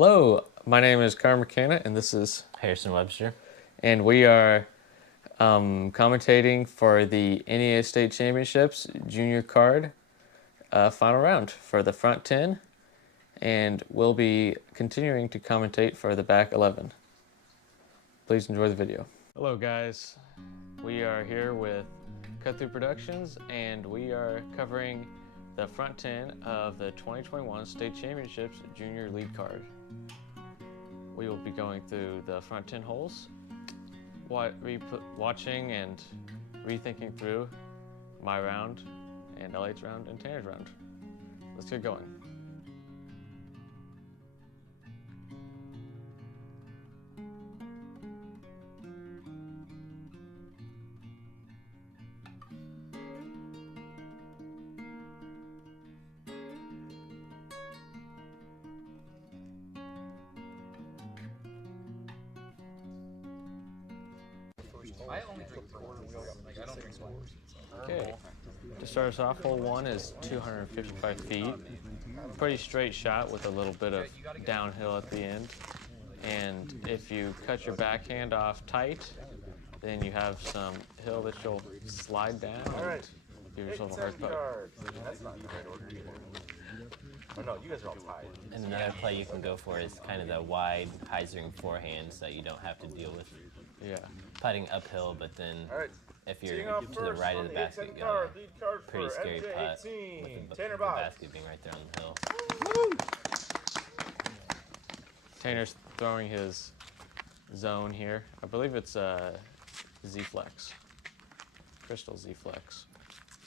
Hello, my name is Connor McKanna, and this is Harrison Webster. and we are commentating for the NEA State Championships Junior Card final round for the front 10, and we'll be continuing to commentate for the back 11. Please enjoy the video. Hello, guys. We are here with Cut Through Productions, and we are covering the front 10 of the 2021 State Championships Junior Lead Card. We will be going through the front 10 holes, watching and rethinking through my round and L8's round and Tanner's round. Let's get going. Okay, to start us off, hole 1 is 255 feet. Pretty straight shot with a little bit of downhill at the end. And if you cut your backhand off tight, then you have some hill that you'll slide down and give yourself a hard putt. That's not in the right order either. Oh no, you guys are all tied. And another play you can go for is kind of the wide hyzering forehand so that you don't have to deal with putting uphill, but then if you're to the right of the basket, you got a pretty scary putt with the basket being right there on the hill. Tanner's throwing his zone here. I believe it's Z-Flex, Crystal Z-Flex.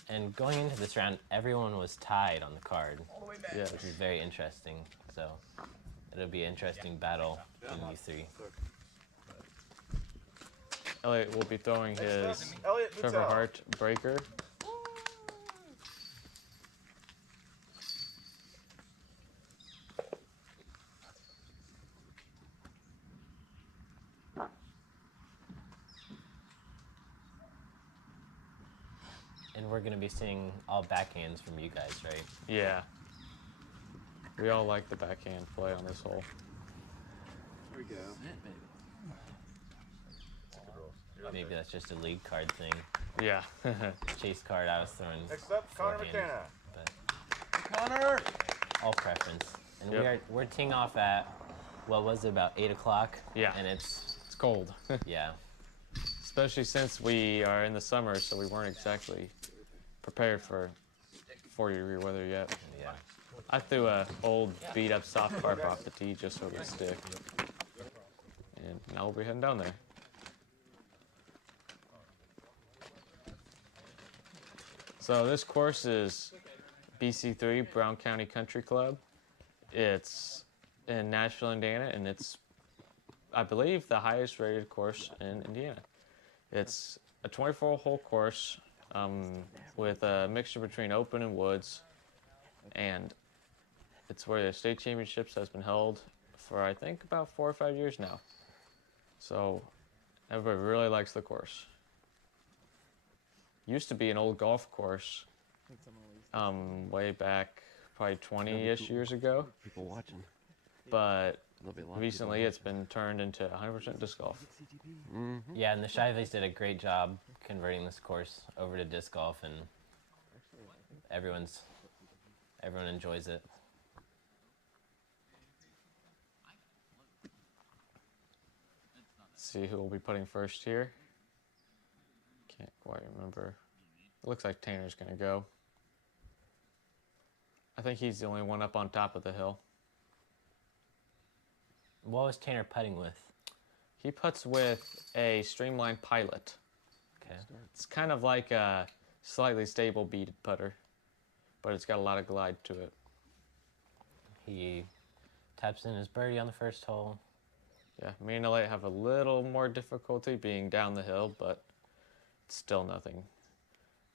And going into this round, everyone was tied on the card, Yes. which is very interesting. So it'll be an interesting battle in these three. Elliot will be throwing his Trevor Hart breaker. And we're going to be seeing all backhands from you guys, right? Yeah. We all like the backhand play on this hole. Here we go. Maybe that's just a league card thing. Yeah. Chase card, I was throwing Next up, Connor forehand, McKanna. but Connor! all preference. And Yep. we're teeing off at, what was it, about 8 o'clock? Yeah. And it's Cold. yeah. Especially since we are in the summer, so we weren't exactly prepared for 40-degree weather yet. Yeah. I threw a old beat-up soft carp off the tee just so it would stick. And now we'll be heading down there. So this course is BC3, Brown County Country Club. It's in Nashville, Indiana, and it's, I believe, the highest rated course in Indiana. It's a 24-hole course with a mixture between open and woods, and it's where the state championships has been held for, I think, about 4 or 5 years now. So everybody really likes the course. Used to be an old golf course way back probably 20-ish years ago, People watching. but There'll be a lot of recently it's been turned into 100% disc golf. Yeah, and the Shiveys did a great job converting this course over to disc golf, and everyone enjoys it. Let's see who will be putting first here. Can't quite remember. It looks like Tanner's gonna go. I think he's the only one up on top of the hill. What was Tanner putting with? He puts with a Streamline Pilot. Okay. It's kind of like a slightly stable beaded putter, but it's got a lot of glide to it. He taps in his birdie on the first hole. Yeah, me and Elliot have a little more difficulty being down the hill, but it's still nothing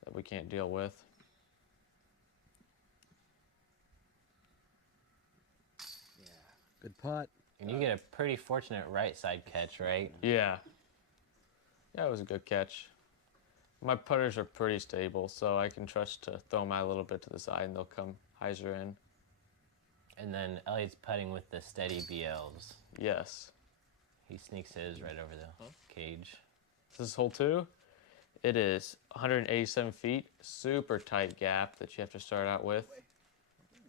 that we can't deal with. Good putt. And you get a pretty fortunate right side catch, right? Yeah. Yeah, it was a good catch. My putters are pretty stable, so I can trust to throw them out a little bit to the side and they'll come hyzer in. And then Elliot's putting with the steady BLs. Yes. He sneaks his right over the cage. This is hole 2. It is 187 feet, super tight gap that you have to start out with.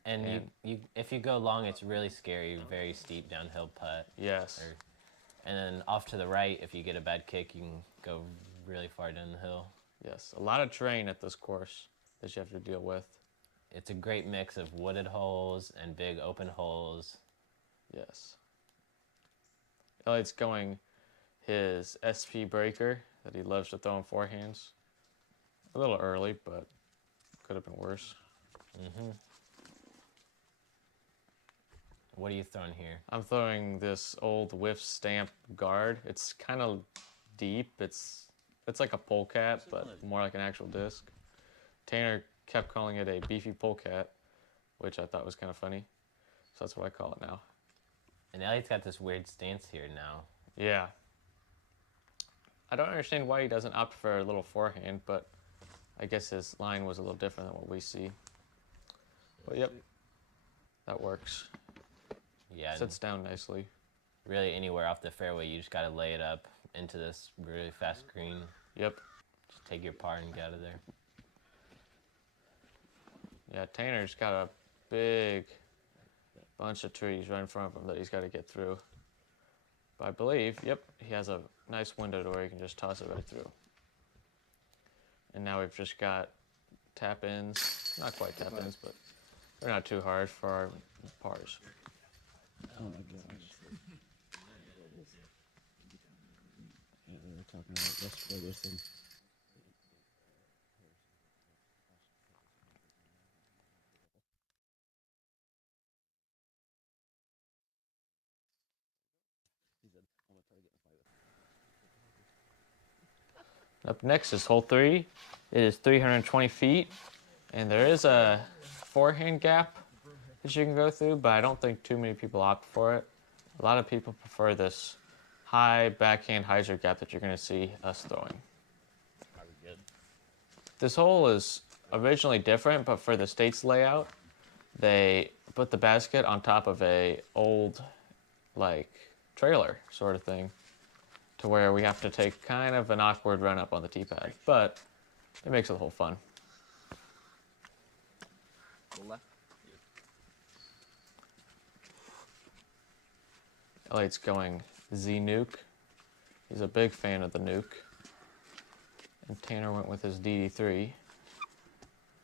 And you if you go long, it's really scary, very steep downhill putt. Yes. And then off to the right, if you get a bad kick, you can go really far down the hill. Yes, a lot of terrain at this course that you have to deal with. It's a great mix of wooded holes and big open holes. Yes. Elliot's going his SP breaker that he loves to throw in forehands. A little early, but could have been worse. What are you throwing here? I'm throwing this old whiff stamp guard. It's kind of deep. It's like a polecat, but more like an actual disc. Tanner kept calling it a beefy polecat, which I thought was kind of funny. So that's what I call it now. And Elliot's got this weird stance here now. Yeah. I don't understand why he doesn't opt for a little forehand, but I guess his line was a little different than what we see. But yep, that works. Yeah. Sits down nicely. Really anywhere off the fairway, you just got to lay it up into this really fast green. Yep. Just take your par and get out of there. Yeah, Tanner's got a big bunch of trees right in front of him that he's got to get through. But I believe, yep, he has a nice window to where he can just toss it right through. And now we've just got tap-ins. Not quite tap-ins, but they're not too hard for our pars. Oh my gosh. Yeah, they were talking about this and Up next is hole 3. It is 320 feet, and there is a forehand gap that you can go through, but I don't think too many people opt for it. A lot of people prefer this high backhand hyzer gap that you're going to see us throwing. This hole is originally different, but for the state's layout, they put the basket on top of a old, like, trailer sort of thing, to where we have to take kind of an awkward run up on the tee pad, but it makes the hole fun. Elliot's going Z Nuke. He's a big fan of the Nuke. And Tanner went with his DD3.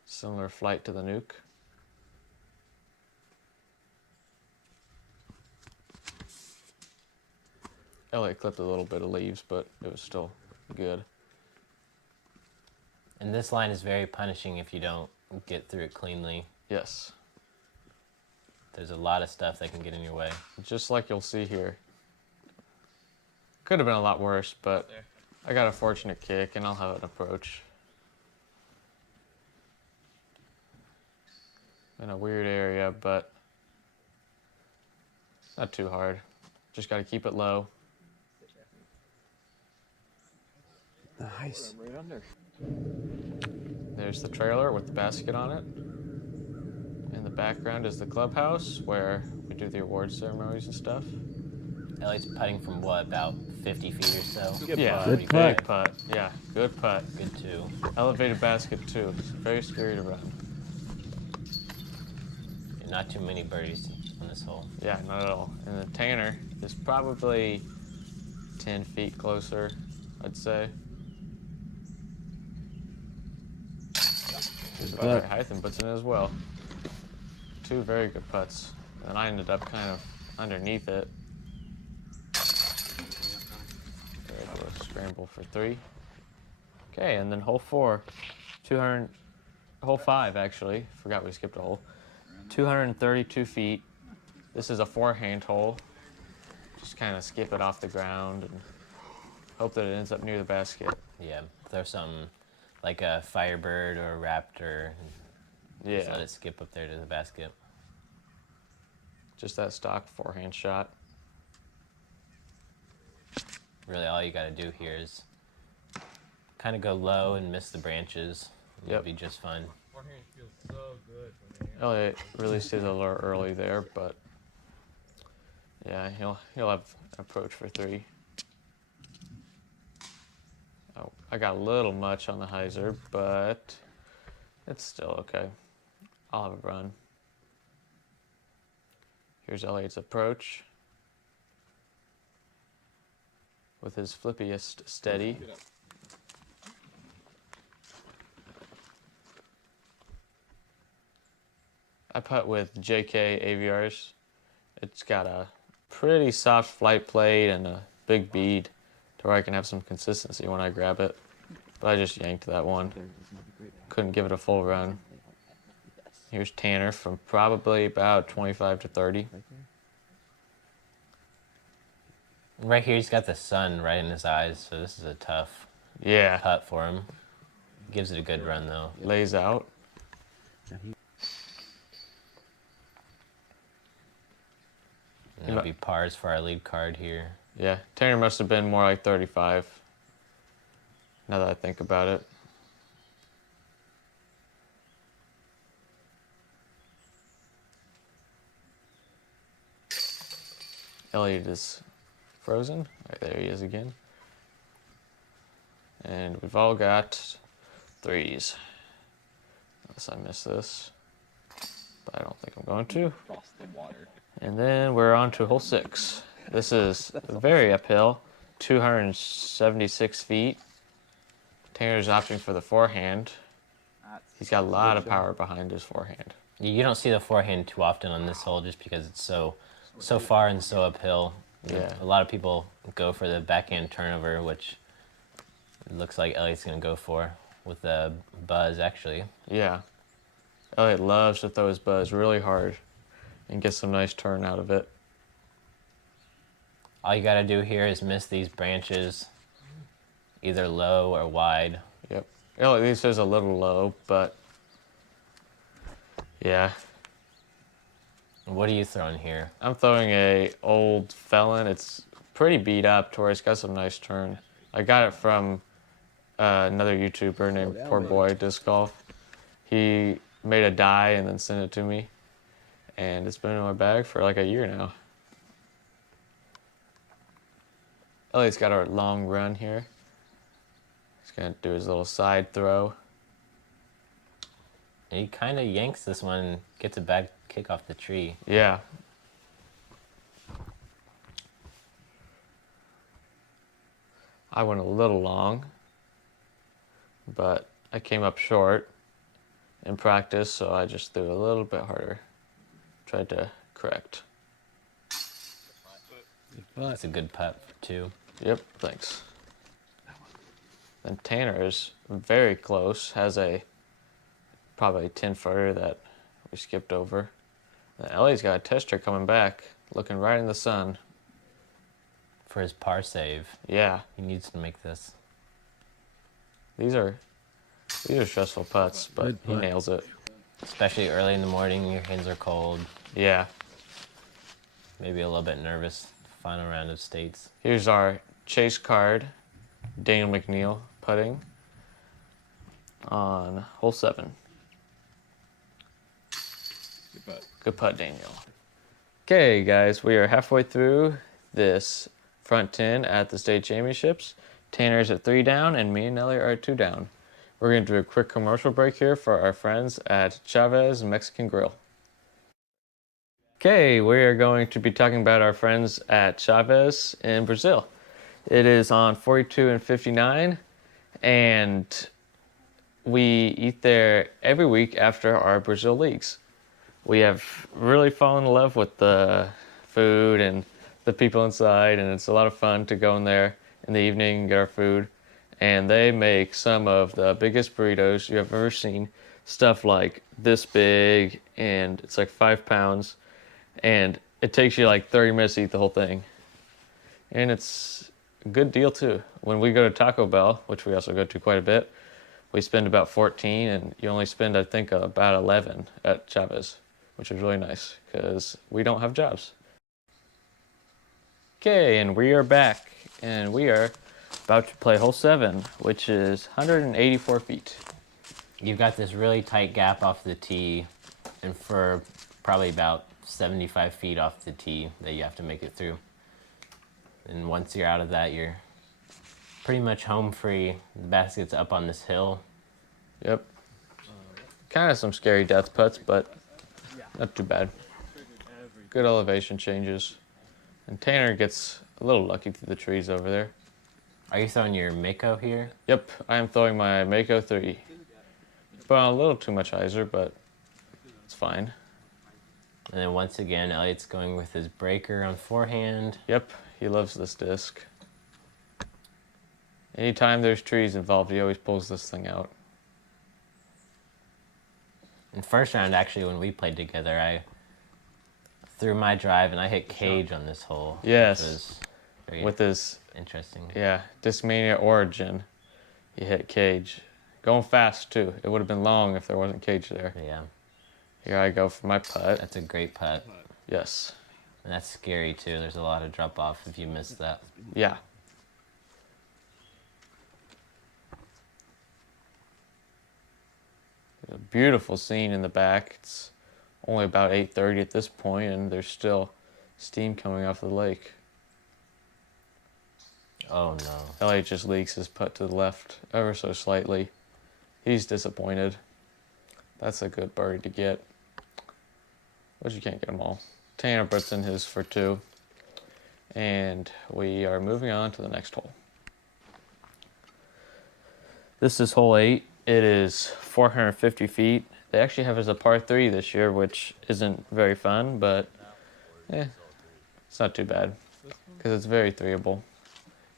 Similar flight to the Nuke. Elliot clipped a little bit of leaves, but it was still good. And this line is very punishing if you don't get through it cleanly. Yes. There's a lot of stuff that can get in your way. Just like you'll see here. Could have been a lot worse, but I got a fortunate kick and I'll have an approach. In a weird area, but not too hard. Just got to keep it low. nice. Right under. There's the trailer with the basket on it. In the background is the clubhouse where we do the award ceremonies and stuff. Elliot's putting from what, about 50 feet or so? Yeah, Good big putt. putt. Yeah, good putt. Good too. Elevated basket too. It's very scary to run. Not too many birdies on this hole. Yeah, not at all. And the Tanner is probably 10 feet closer, I'd say. He's about right height and puts in as well. Two very good putts. And I ended up kind of underneath it. Able to scramble for 3. Okay, and then hole 4, hole 5 actually. Forgot we skipped a hole. 232 feet. This is a forehand hole. Just kind of skip it off the ground and hope that it ends up near the basket. Yeah, throw something like a Firebird or a Raptor. And just let it skip up there to the basket. Just that stock forehand shot. Really, all you got to do here is kind of go low and miss the branches. It'll be just fine. Forehand feels so good when they Elliot released his a little early there, but yeah, he'll have an approach for 3. Oh, I got a little much on the hyzer, but it's still okay. I'll have a run. Here's Elliot's approach with his flippiest steady. I putt with JK AVRs. It's got a pretty soft flight plate and a big bead to where I can have some consistency when I grab it. But I just yanked that one. Couldn't give it a full run. Here's Tanner from probably about 25 to 30. Right here, he's got the sun right in his eyes, so this is a tough putt for him. Gives it a good run, though. Lays out. And it'll be pars for our lead card here. Yeah, Tanner must have been more like 35, now that I think about it. Elliot is frozen. Right, there he is again. And we've all got 3s. Unless I miss this. But I don't think I'm going to. And then we're on to hole 6. This is very uphill, 276 feet. Tanner's opting for the forehand. He's got a lot of power behind his forehand. You don't see the forehand too often on this hole just because it's so far and so uphill. Yeah. A lot of people go for the backhand turnover, which it looks like Elliot's going to go for with the buzz, actually. Yeah. Elliot loves to throw his buzz really hard and get some nice turn out of it. All you got to do here is miss these branches, either low or wide. Yep. Elliot, this is a little low, but yeah. What are you throwing here? I'm throwing a old Felon. It's pretty beat up to where it's got some nice turn. I got it from another YouTuber named Poor Boy Disc Golf. He made a die and then sent it to me, and it's been in my bag for like a year now. Elliot's got a long run here. He's gonna do his little side throw. And he kind of yanks this one, gets a back kick off the tree. Yeah. I went a little long, but I came up short in practice, so I just threw a little bit harder. Tried to correct. That's a good putt, too. Yep, thanks. Then Tanner is very close, has a probably 10-footer that we skipped over. Then Ellie's got a tester coming back, looking right in the sun. For his par save. Yeah. He needs to make this. These are stressful putts, but he nails it. Especially early in the morning, your hands are cold. Yeah. Maybe a little bit nervous. Final round of states. Here's our chase card, Daniel McNeil putting on hole 7. Good putt. Good putt, Daniel. Okay, guys, we are halfway through this front 10 at the state championships. Tanner's at 3 down, and me and Nelly are at 2 down. We're going to do a quick commercial break here for our friends at Chavez Mexican Grill. Okay, we are going to be talking about our friends at Chavez in Brazil. It is on 42 and 59, and we eat there every week after our Brazil leagues. We have really fallen in love with the food and the people inside, and it's a lot of fun to go in there in the evening and get our food. And they make some of the biggest burritos you have ever seen. Stuff like this big, and it's like 5 pounds. And it takes you like 30 minutes to eat the whole thing. And it's a good deal too. When we go to Taco Bell, which we also go to quite a bit, we spend about 14, and you only spend, I think, about 11 at Chavez, which is really nice because we don't have jobs. Okay, and we are back, and we are about to play hole 7, which is 184 feet. You've got this really tight gap off the tee, and for probably about 75 feet off the tee that you have to make it through. And once you're out of that, you're pretty much home free. The basket's up on this hill. Yep. Kind of some scary death putts, but not too bad. Good elevation changes. And Tanner gets a little lucky through the trees over there. Are you throwing your Mako here? Yep, I am throwing my Mako 3. Put on a little too much hyzer, but it's fine. And then once again, Elliot's going with his breaker on forehand. Yep, he loves this disc. Anytime there's trees involved, he always pulls this thing out. In first round, actually, when we played together, I threw my drive and I hit cage on this hole. Yes. Which was very With his, interesting. yeah, Discmania Origin, he hit cage. Going fast, too. It would have been long if there wasn't cage there. Yeah. Here I go for my putt. That's a great putt. Yes. And that's scary, too. There's a lot of drop off if you miss that. Yeah. There's a beautiful scene in the back. It's only about 8:30 at this point, and there's still steam coming off the lake. Oh, no. Elliot just leaks his putt to the left ever so slightly. He's disappointed. That's a good birdie to get. But you can't get them all. Tanner puts in his for 2. And we are moving on to the next hole. This is hole 8. It is 450 feet. They actually have it as a par 3 this year, which isn't very fun, but it's not too bad because it's very threeable.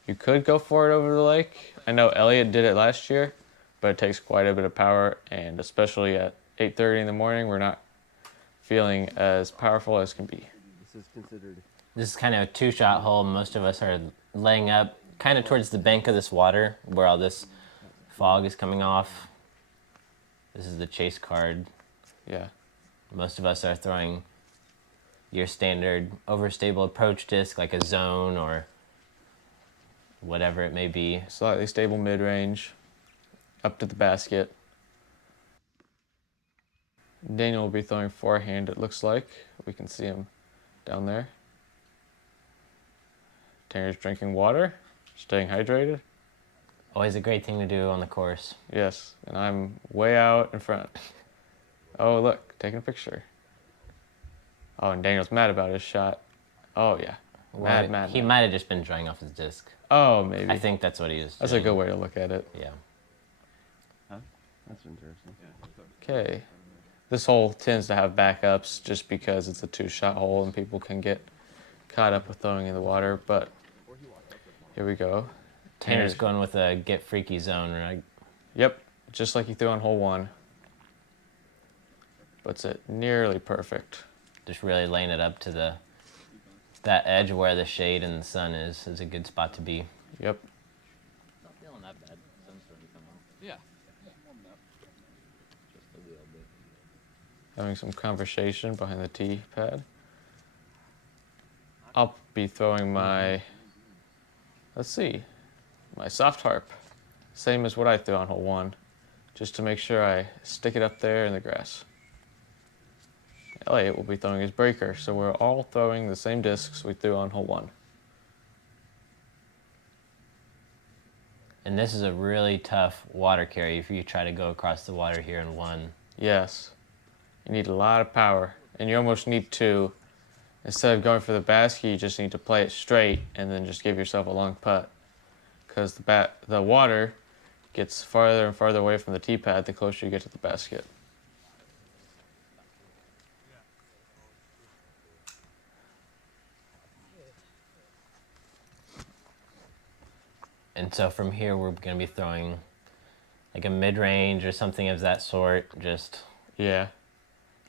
You could go for it over the lake. I know Elliot did it last year, but it takes quite a bit of power, and especially at 8:30 in the morning, we're not feeling as powerful as can be. This is kind of a 2-shot hole. Most of us are laying up kind of towards the bank of this water where all this fog is coming off. This is the chase card. Yeah. Most of us are throwing your standard overstable approach disc like a zone or whatever it may be. Slightly stable mid-range, up to the basket. Daniel will be throwing forehand, it looks like. We can see him down there. Tanner's drinking water, staying hydrated. Always a great thing to do on the course. Yes, and I'm way out in front. Oh, look, taking a picture. Oh, and Daniel's mad about his shot. Oh, yeah. Mad. He might have just been drying off his disc. Oh, maybe. I think that's what he is That's doing. a good way to look at it. Yeah. That's interesting. Okay. This hole tends to have backups just because it's a 2-shot hole and people can get caught up with throwing in the water, but here we go. Tanner's going with a get freaky zone, right? Yep, just like he threw on hole 1. Puts it nearly perfect. Just really laying it up to that edge where the shade and the sun is a good spot to be. Yep. Not feeling that bad. Sun's starting to come out. Yeah. Warmed up. Just a little bit. Having some conversation behind the tee pad. I'll be throwing my, let's see, my soft harp. Same as what I threw on hole 1, just to make sure I stick it up there in the grass. Elliot will be throwing his breaker, so we're all throwing the same discs we threw on hole 1. And this is a really tough water carry if you try to go across the water here in 1. Yes, you need a lot of power, and you almost need to, instead of going for the basket, you just need to play it straight and then just give yourself a long putt. Because the water gets farther and farther away from the tee pad the closer you get to the basket. And so from here, we're going to be throwing like a mid-range or something of that sort, just Yeah.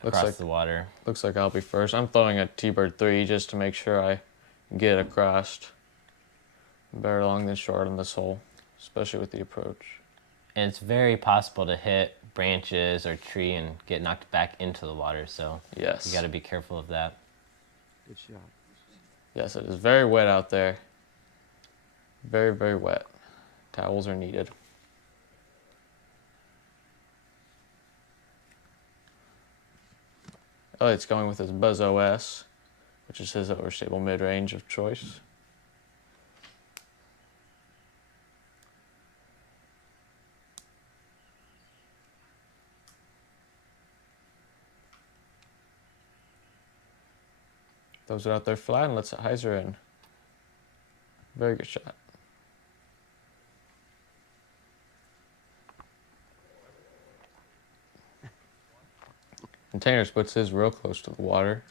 across the water. Looks like I'll be first. I'm throwing a T-Bird 3 just to make sure I get it across. Better long than short on this hole, especially with the approach. And it's very possible to hit branches or tree and get knocked back into the water, so Yes. you got to be careful of that. Good shot. Yes, it is very wet out there. Very, very wet. Towels are needed. Elliot's going with his Buzz OS, which is his overstable mid-range of choice. Throws it out there flat and lets it hyzer in. Very good shot. And Tanner puts his real close to the water.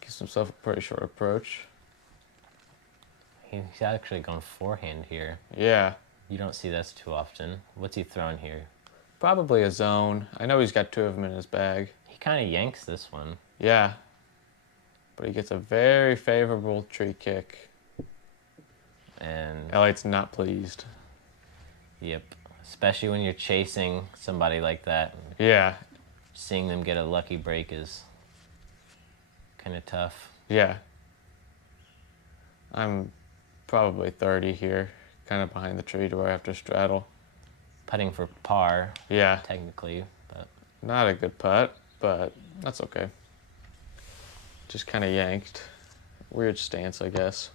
Gives himself a pretty short approach. He's actually going forehand here. Yeah. You don't see this too often. What's he throwing here? Probably a zone. I know he's got 2 of them in his bag. He kind of yanks this one. Yeah. But he gets a very favorable tree kick. And Elliot's not pleased. yep. Especially when you're chasing somebody like that. Yeah. Seeing them get a lucky break is kind of tough. Yeah. I'm probably 30 here, kind of behind the tree to where I have to straddle. Putting for par, Yeah. technically, but Not a good putt, but that's okay. Just kind of yanked. Weird stance, I guess.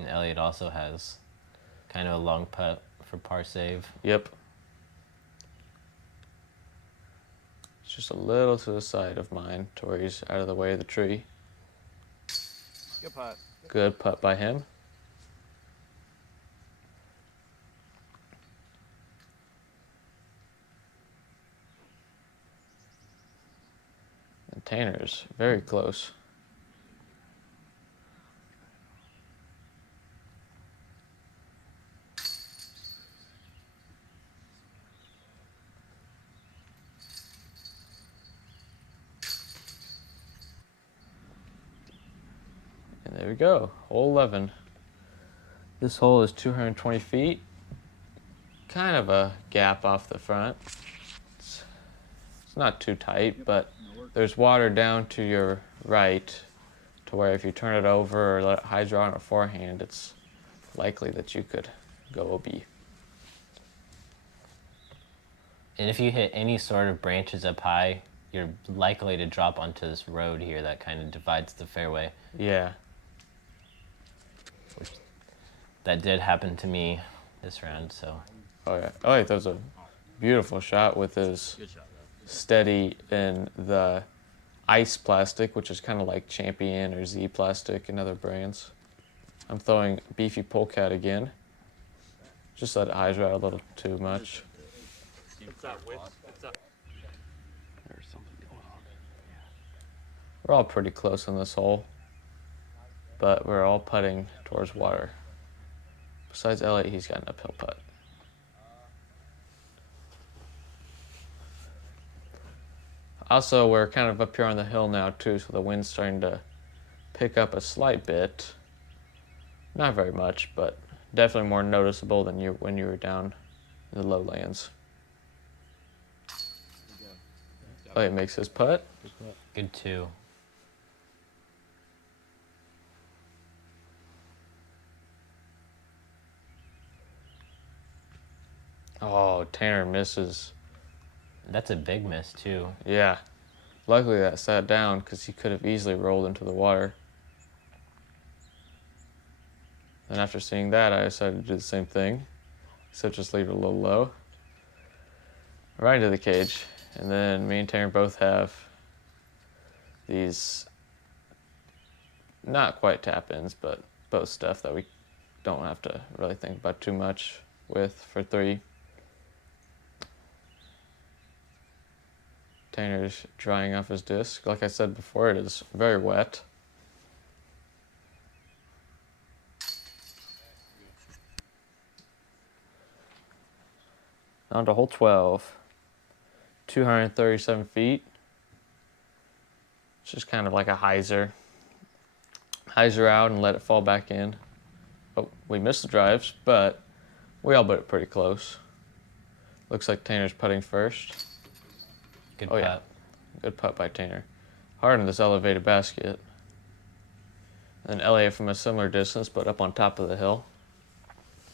and Elliot also has kind of a long putt for par save. Yep. It's just a little to the side of mine to where he's out of the way of the tree. Good putt. Good putt by him. And Tanner's very close. And there we go, hole 11. This hole is 220 feet. Kind of a gap off the front. It's not too tight, but there's water down to your right to where if you turn it over or let it hydro on a forehand, it's likely that you could go OB. And if you hit any sort of branches up high, you're likely to drop onto this road here that kind of divides the fairway. Yeah. That did happen to me this round, so. Oh yeah. Oh yeah, that was a beautiful shot with his steady in the ice plastic, which is kind of like Champion or Z plastic and other brands. I'm throwing beefy polecat again. Just let it hydro out a little too much. What's that width? What's that? There's something going on. We're all pretty close on this hole, but we're all putting towards water. Besides Elliot, he's got an uphill putt. Also, we're kind of up here on the hill now too, so the wind's starting to pick up a slight bit. Not very much, but definitely more noticeable than when you were down in the lowlands. Elliot makes his putt. Good too. Oh, Tanner misses. That's a big miss too. Yeah. Luckily that sat down because he could have easily rolled into the water. And after seeing that, I decided to do the same thing, except just leave it a little low. Right into the cage. And then me and Tanner both have these, not quite tap-ins, but both stuff that we don't have to really think about too much with for 3. Tanner's drying off his disc. Like I said before, it is very wet. On to hole 12. 237 feet. It's just kind of like a hyzer. Hyzer out and let it fall back in. Oh, we missed the drives, but we all put it pretty close. Looks like Tanner's putting first. Good Oh putt. yeah, good putt by Tanner. Hard in this elevated basket. And Elliot from a similar distance, but up on top of the hill.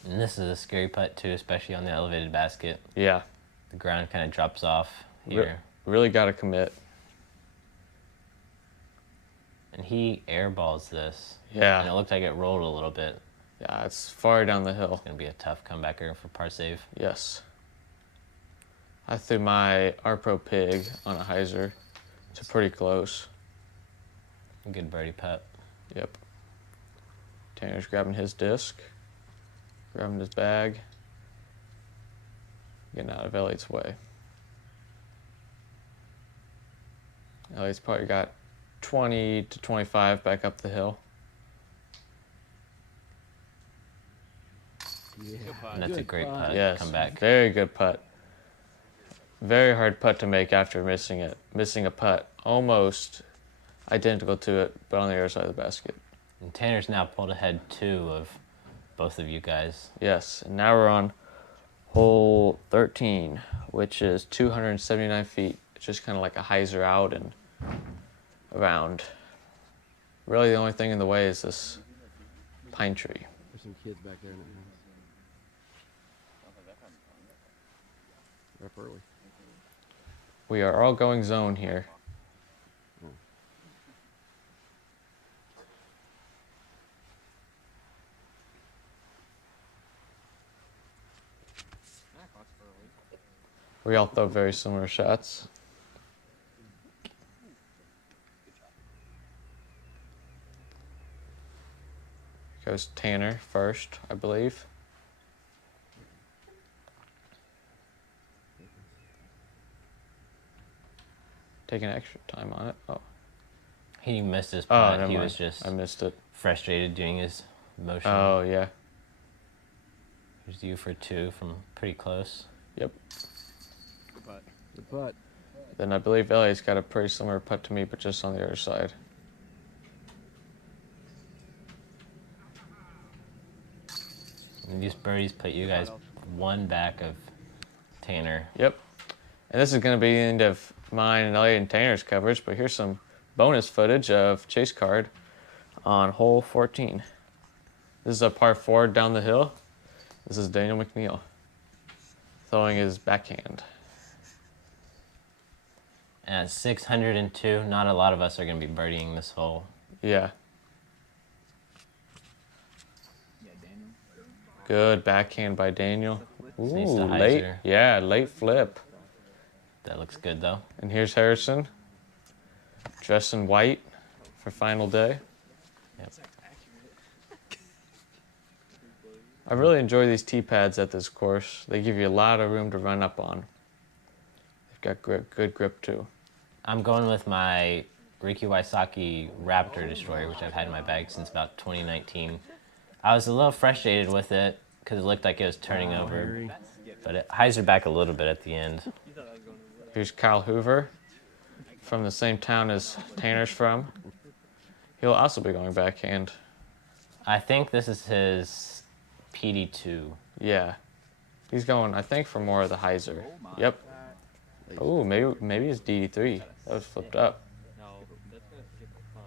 And this is a scary putt too, especially on the elevated basket. Yeah. The ground kind of drops off here. Really got to commit. And he airballs this. Yeah. And it looked like it rolled a little bit. Yeah, it's far down the hill. It's going to be a tough comebacker for par save. Yes. I threw my R-Pro pig on a hyzer to pretty close. Good birdie putt. Yep. Tanner's grabbing his disc, grabbing his bag, getting out of Elliot's way. Elliot's probably got 20 to 25 back up the hill. Yeah. And that's a great putt. Yes, Come back. very good putt. Very hard putt to make after missing it. Missing a putt almost identical to it, but on the other side of the basket. And Tanner's now pulled ahead 2 of both of you guys. Yes, and now we're on hole 13, which is 279 feet. It's just kind of like a hyzer out and around. Really, the only thing in the way is this pine tree. There's some kids back there in that house. Up early. We are all going zone here. We all throw very similar shots. Goes Tanner first, I believe. Taking extra time on it. Oh, He missed his oh, putt. never He mind. was just I missed it. frustrated doing his motion. Oh, yeah. Here's you for 2 from pretty close. Yep. Good putt. Then I believe Elliot's got a pretty similar putt to me, but just on the other side. And these birdies put you guys 1 back of Tanner. Yep. And this is going to be the end of mine and Elliot and Tanner's coverage, but here's some bonus footage of Chase Card on hole 14. This is a par 4 down the hill. This is Daniel McNeil throwing his backhand. And at 602, not a lot of us are going to be birdieing this hole. Yeah. Yeah, Daniel. Good backhand by Daniel. Ooh, Needs the late. hyzer. Yeah, late flip. That looks good, though. And here's Harrison, dressed in white for final day. Yep. I really enjoy these tee pads at this course. They give you a lot of room to run up on. They've got good grip too. I'm going with my Riki Waisaki Raptor Destroyer, which I've had in my bag since about 2019. I was a little frustrated with it because it looked like it was turning over, but it hyzered back a little bit at the end. Here's Kyle Hoover from the same town as Tanner's from. He'll also be going backhand. I think this is his PD2. Yeah. He's going, I think, for more of the hyzer. Yep. Oh, maybe it's DD3. That was flipped up. No, that's gonna skip a fine.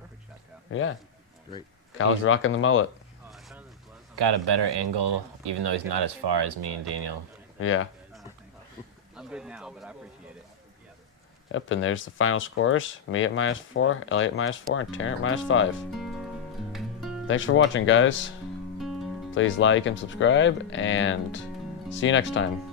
Perfect shot, Kyle. Yeah. Great. Kyle's rocking the mullet. Got a better angle, even though he's not as far as me and Daniel. Yeah. I'm good now, but I appreciate it. Yep, and there's the final scores. Me at -4, Elliot -4, and Tarrant -5. Thanks for watching, guys. Please like and subscribe, and see you next time.